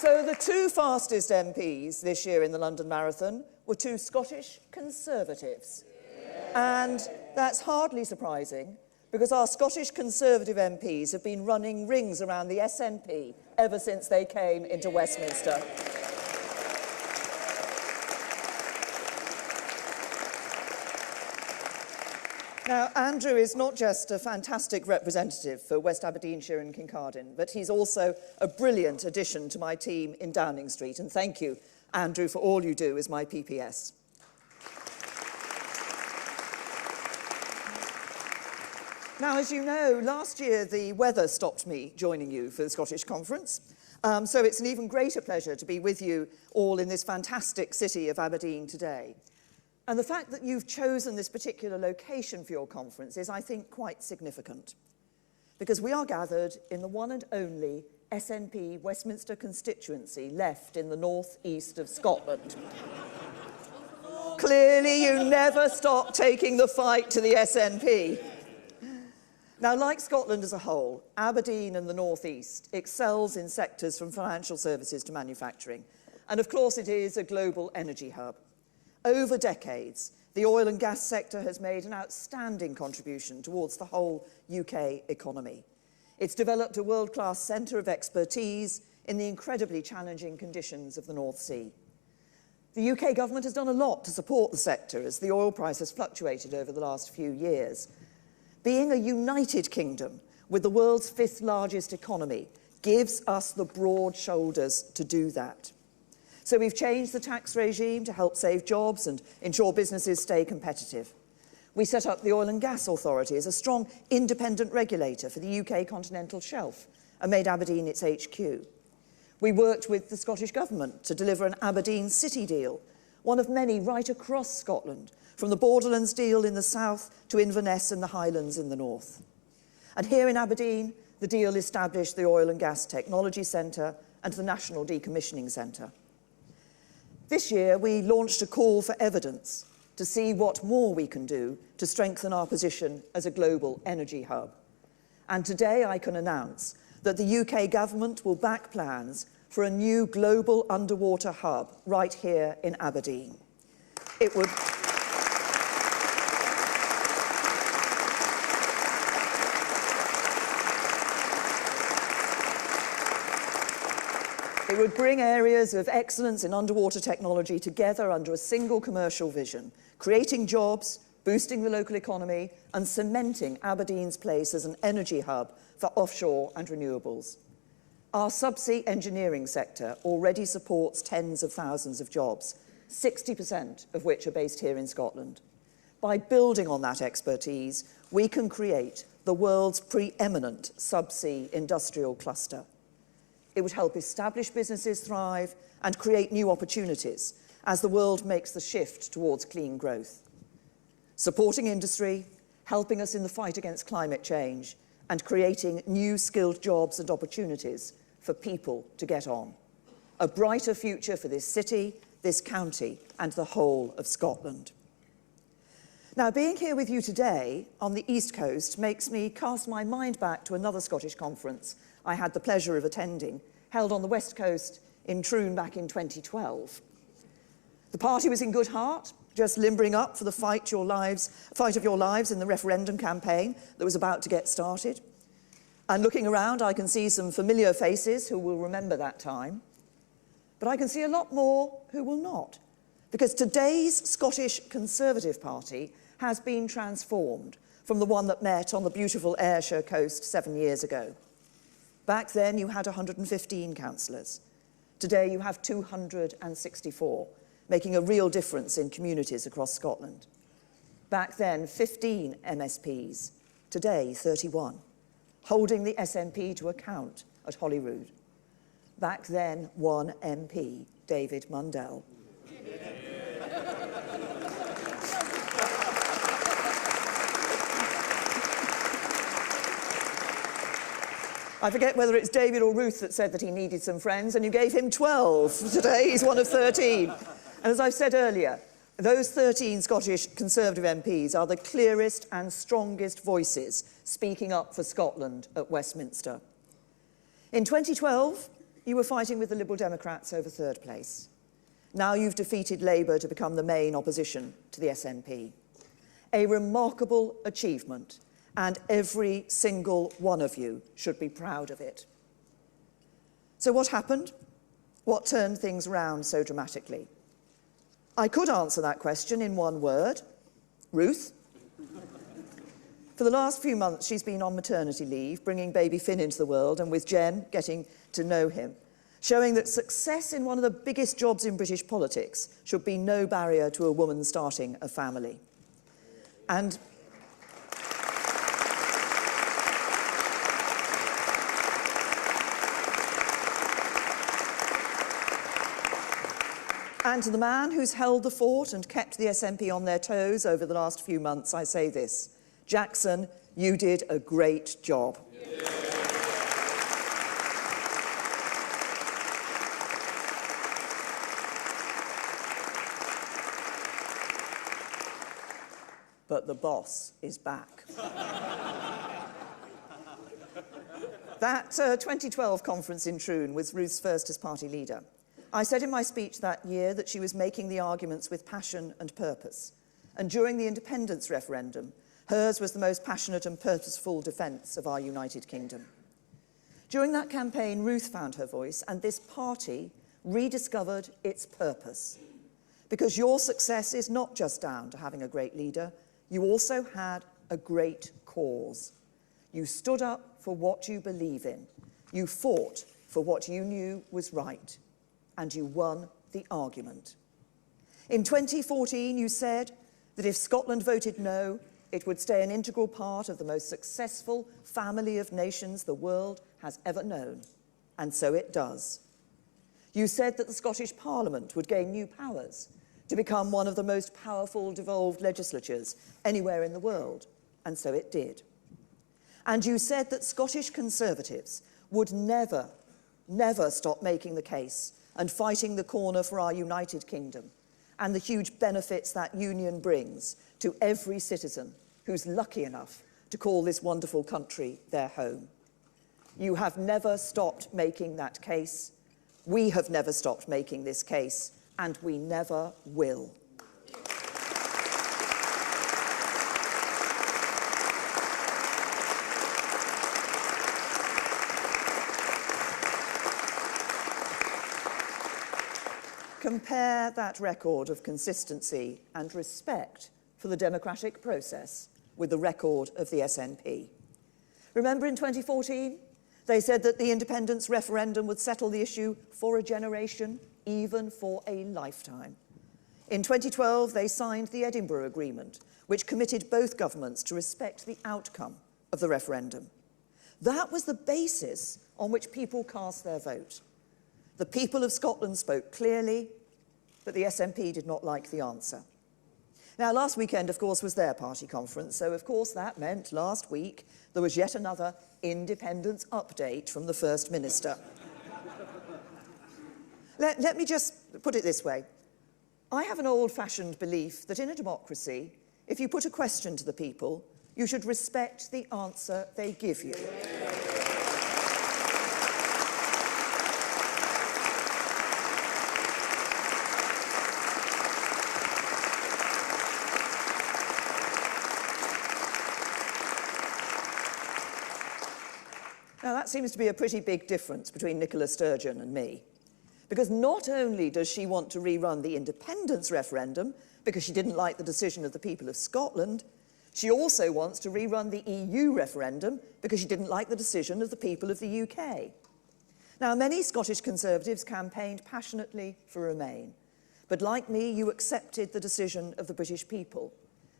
So the two fastest MPs this year in the London Marathon were two Scottish Conservatives. And that's hardly surprising, because our Scottish Conservative MPs have been running rings around the SNP ever since they came into Westminster. Now, Andrew is not just a fantastic representative for West Aberdeenshire and Kincardine, but he's also a brilliant addition to my team in Downing Street. And thank you, Andrew, for all you do as my PPS. Now, as you know, last year the weather stopped me joining you for the Scottish Conference. So it's an even greater pleasure to be with you all in this fantastic city of Aberdeen today. And the fact that you've chosen this particular location for your conference is, I think, quite significant, because we are gathered in the one and only SNP Westminster constituency left in the north-east of Scotland. Clearly, you never stop taking the fight to the SNP. Now, like Scotland as a whole, Aberdeen and the north-east excels in sectors from financial services to manufacturing. And of course, it is a global energy hub. Over decades, the oil and gas sector has made an outstanding contribution towards the whole UK economy. It's developed a world-class centre of expertise in the incredibly challenging conditions of the North Sea. The UK government has done a lot to support the sector as the oil price has fluctuated over the last few years. Being a united kingdom with the world's fifth largest economy gives us the broad shoulders to do that. So we've changed the tax regime to help save jobs and ensure businesses stay competitive. We set up the Oil and Gas Authority as a strong independent regulator for the UK continental shelf and made Aberdeen its HQ. We worked with the Scottish Government to deliver an Aberdeen City deal, one of many right across Scotland, from the Borderlands deal in the south to Inverness and the Highlands in the north. And here in Aberdeen, the deal established the Oil and Gas Technology Centre and the National Decommissioning Centre. This year, we launched a call for evidence to see what more we can do to strengthen our position as a global energy hub. And today I can announce that the UK government will back plans for a new global underwater hub right here in Aberdeen. It would It would bring areas of excellence in underwater technology together under a single commercial vision, creating jobs, boosting the local economy, and cementing Aberdeen's place as an energy hub for offshore and renewables. Our subsea engineering sector already supports tens of thousands of jobs, 60% of which are based here in Scotland. By building on that expertise, we can create the world's preeminent subsea industrial cluster. It would help established businesses thrive and create new opportunities as the world makes the shift towards clean growth. Supporting industry, helping us in the fight against climate change, and creating new skilled jobs and opportunities for people to get on. A brighter future for this city, this county, and the whole of Scotland. Now, being here with you today on the East Coast makes me cast my mind back to another Scottish conference I had the pleasure of attending, held on the West Coast in Troon back in 2012. The party was in good heart, just limbering up for the fight of your lives in the referendum campaign that was about to get started. And looking around, I can see some familiar faces who will remember that time. But I can see a lot more who will not, because today's Scottish Conservative Party has been transformed from the one that met on the beautiful Ayrshire coast 7 years ago. Back then, you had 115 councillors. Today, you have 264, making a real difference in communities across Scotland. Back then, 15 MSPs. Today, 31, holding the SNP to account at Holyrood. Back then, 1 MP, David Mundell. I forget whether it's David or Ruth that said that he needed some friends, and you gave him 12. Today, he's one of 13. And as I've said earlier, those 13 Scottish Conservative MPs are the clearest and strongest voices speaking up for Scotland at Westminster. In 2012, you were fighting with the Liberal Democrats over third place. Now you've defeated Labour to become the main opposition to the SNP. A remarkable achievement, and every single one of you should be proud of it. So what happened? What turned things round so dramatically? I could answer that question in one word: Ruth. For the last few months, she's been on maternity leave, bringing baby Finn into the world, and with Jen, getting to know him, showing that success in one of the biggest jobs in British politics should be no barrier to a woman starting a family. And to the man who's held the fort and kept the SNP on their toes over the last few months, I say this: Jackson, you did a great job. But the boss is back. That 2012 conference in Troon was Ruth's first as party leader. I said in my speech that year that she was making the arguments with passion and purpose. And during the independence referendum, hers was the most passionate and purposeful defence of our United Kingdom. During that campaign, Ruth found her voice, and this party rediscovered its purpose. Because your success is not just down to having a great leader, you also had a great cause. You stood up for what you believe in. You fought for what you knew was right. And you won the argument. In 2014, you said that if Scotland voted no, it would stay an integral part of the most successful family of nations the world has ever known. And so it does. You said that the Scottish Parliament would gain new powers to become one of the most powerful devolved legislatures anywhere in the world. And so it did. And you said that Scottish Conservatives would never stop making the case and fighting the corner for our United Kingdom and the huge benefits that union brings to every citizen who's lucky enough to call this wonderful country their home. You have never stopped making that case. We have never stopped making this case, and we never will. Compare that record of consistency and respect for the democratic process with the record of the SNP. Remember in 2014, they said that the independence referendum would settle the issue for a generation, even for a lifetime. In 2012, they signed the Edinburgh Agreement, which committed both governments to respect the outcome of the referendum. That was the basis on which people cast their vote. The people of Scotland spoke clearly, but the SNP did not like the answer. Now, last weekend, of course, was their party conference, so of course that meant last week there was yet another independence update from the First Minister. Let me just put it this way. I have an old-fashioned belief that in a democracy, if you put a question to the people, you should respect the answer they give you. Now, that seems to be a pretty big difference between Nicola Sturgeon and me. Because not only does she want to rerun the independence referendum because she didn't like the decision of the people of Scotland, she also wants to rerun the EU referendum because she didn't like the decision of the people of the UK. Now, many Scottish Conservatives campaigned passionately for Remain. But like me, you accepted the decision of the British people,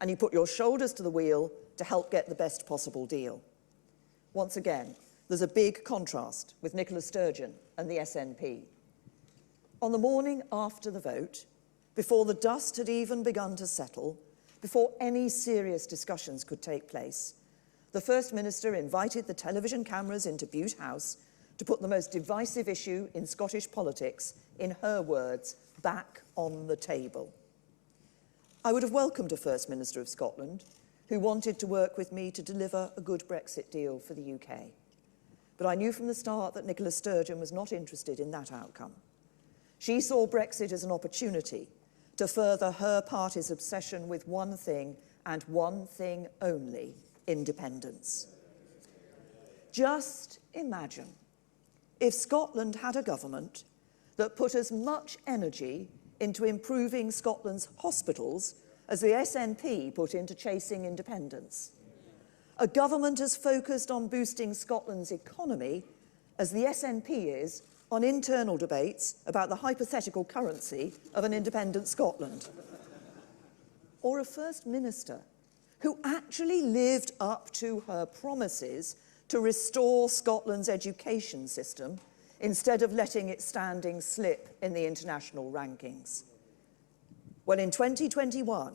and you put your shoulders to the wheel to help get the best possible deal. Once again, there's a big contrast with Nicola Sturgeon and the SNP. On the morning after the vote, before the dust had even begun to settle, before any serious discussions could take place, the First Minister invited the television cameras into Bute House to put the most divisive issue in Scottish politics, in her words, back on the table. I would have welcomed a First Minister of Scotland who wanted to work with me to deliver a good Brexit deal for the UK. But I knew from the start that Nicola Sturgeon was not interested in that outcome. She saw Brexit as an opportunity to further her party's obsession with one thing and one thing only: independence. Just imagine if Scotland had a government that put as much energy into improving Scotland's hospitals as the SNP put into chasing independence. A government as focused on boosting Scotland's economy as the SNP is on internal debates about the hypothetical currency of an independent Scotland. Or a First Minister who actually lived up to her promises to restore Scotland's education system instead of letting it standing slip in the international rankings. Well, in 2021,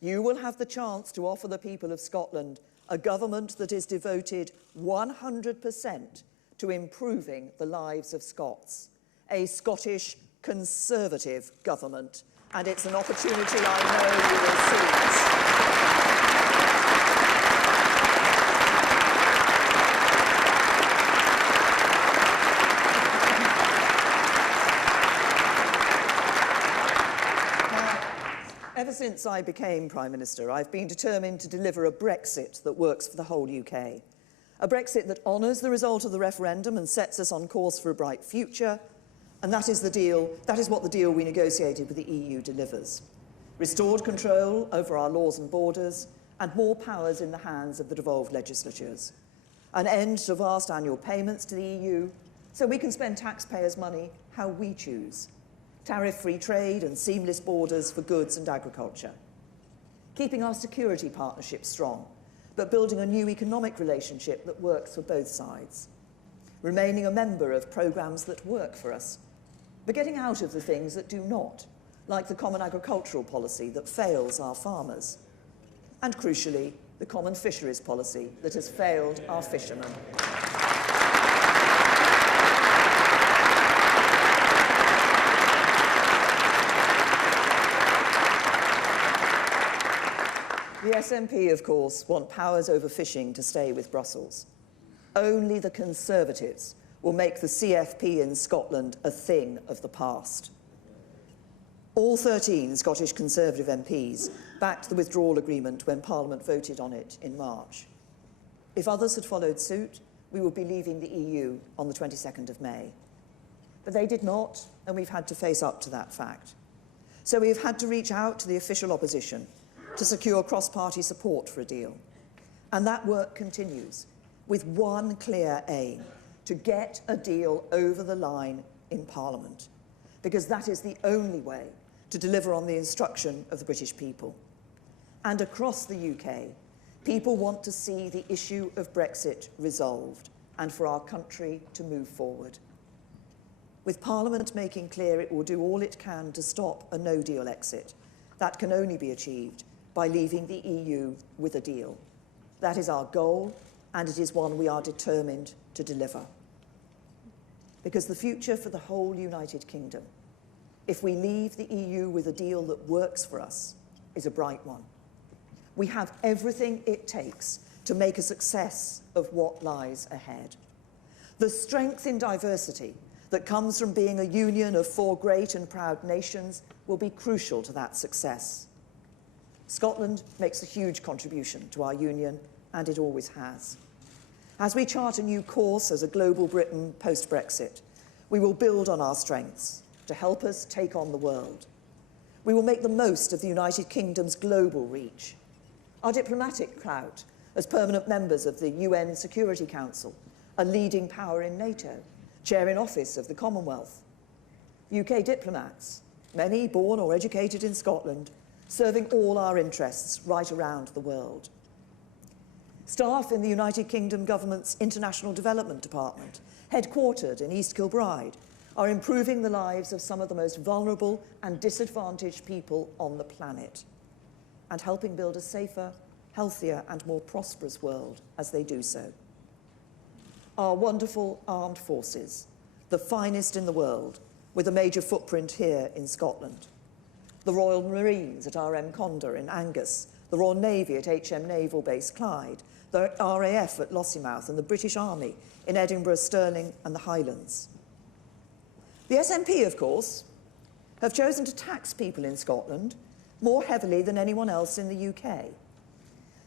you will have the chance to offer the people of Scotland a government that is devoted 100% to improving the lives of Scots, a Scottish Conservative government, and it's an opportunity I know you will seize. Ever since I became Prime Minister, I've been determined to deliver a Brexit that works for the whole UK. A Brexit that honours the result of the referendum and sets us on course for a bright future. And that is what the deal we negotiated with the EU delivers. Restored control over our laws and borders, and more powers in the hands of the devolved legislatures. An end to vast annual payments to the EU, so we can spend taxpayers' money how we choose. Tariff-free trade and seamless borders for goods and agriculture. Keeping our security partnership strong, but building a new economic relationship that works for both sides. Remaining a member of programmes that work for us, but getting out of the things that do not, like the common agricultural policy that fails our farmers. And crucially, the common fisheries policy that has failed our fishermen. The SNP, of course, want powers over fishing to stay with Brussels. Only the Conservatives will make the CFP in Scotland a thing of the past. All 13 Scottish Conservative MPs backed the withdrawal agreement when Parliament voted on it in March. If others had followed suit, we would be leaving the EU on the 22nd of May. But they did not, and we've had to face up to that fact. So we've had to reach out to the official opposition to secure cross-party support for a deal. And that work continues, with one clear aim: to get a deal over the line in Parliament, because that is the only way to deliver on the instruction of the British people. And across the UK, people want to see the issue of Brexit resolved and for our country to move forward. With Parliament making clear it will do all it can to stop a no-deal exit, that can only be achieved by leaving the EU with a deal. That is our goal, and it is one we are determined to deliver. Because the future for the whole United Kingdom, if we leave the EU with a deal that works for us, is a bright one. We have everything it takes to make a success of what lies ahead. The strength in diversity that comes from being a union of 4 great and proud nations will be crucial to that success. Scotland makes a huge contribution to our union, and it always has. As we chart a new course as a global Britain post-Brexit, we will build on our strengths to help us take on the world. We will make the most of the United Kingdom's global reach. Our diplomatic clout as permanent members of the UN Security Council, a leading power in NATO, chair in office of the Commonwealth. UK diplomats, many born or educated in Scotland, serving all our interests right around the world. Staff in the United Kingdom Government's International Development Department, headquartered in East Kilbride, are improving the lives of some of the most vulnerable and disadvantaged people on the planet, and helping build a safer, healthier and more prosperous world as they do so. Our wonderful armed forces, the finest in the world, with a major footprint here in Scotland. The Royal Marines at RM Condor in Angus, the Royal Navy at HM Naval Base Clyde, the RAF at Lossiemouth and the British Army in Edinburgh, Stirling and the Highlands. The SNP, of course, have chosen to tax people in Scotland more heavily than anyone else in the UK.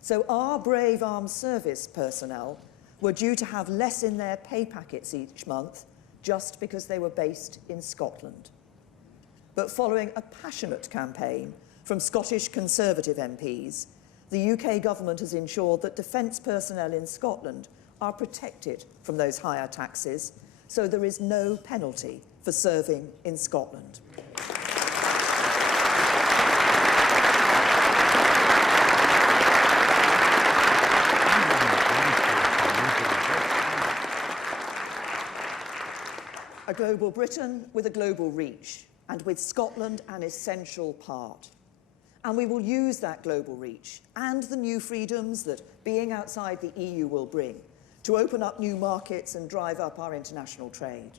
So our brave armed service personnel were due to have less in their pay packets each month just because they were based in Scotland. But following a passionate campaign from Scottish Conservative MPs, the UK government has ensured that defence personnel in Scotland are protected from those higher taxes, so there is no penalty for serving in Scotland. A global Britain with a global reach, and with Scotland an essential part. And we will use that global reach and the new freedoms that being outside the EU will bring to open up new markets and drive up our international trade.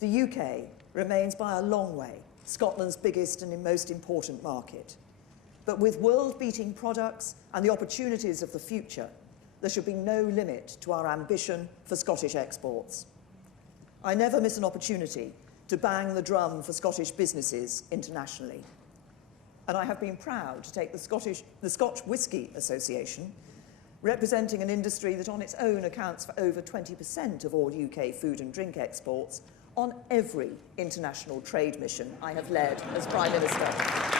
The UK remains by a long way Scotland's biggest and most important market. But with world-beating products and the opportunities of the future, there should be no limit to our ambition for Scottish exports. I never miss an opportunity to bang the drum for Scottish businesses internationally. And I have been proud to take the Scotch Whisky Association, representing an industry that on its own accounts for over 20% of all UK food and drink exports, on every international trade mission I have led as Prime Minister.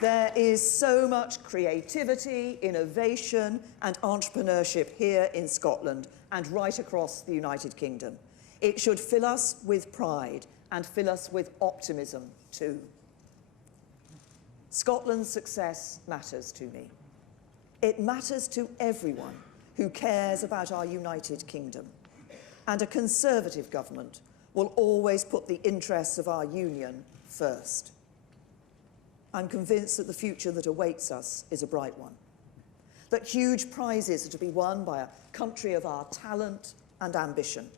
There is so much creativity, innovation and entrepreneurship here in Scotland and right across the United Kingdom. It should fill us with pride and fill us with optimism too. Scotland's success matters to me. It matters to everyone who cares about our United Kingdom. And a Conservative government will always put the interests of our union first. I'm convinced that the future that awaits us is a bright one, that huge prizes are to be won by a country of our talent and ambition.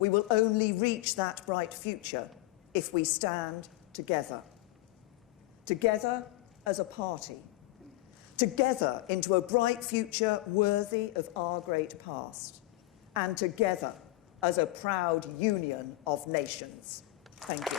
We will only reach that bright future if we stand together. Together as a party. Together into a bright future worthy of our great past. And together as a proud union of nations. Thank you.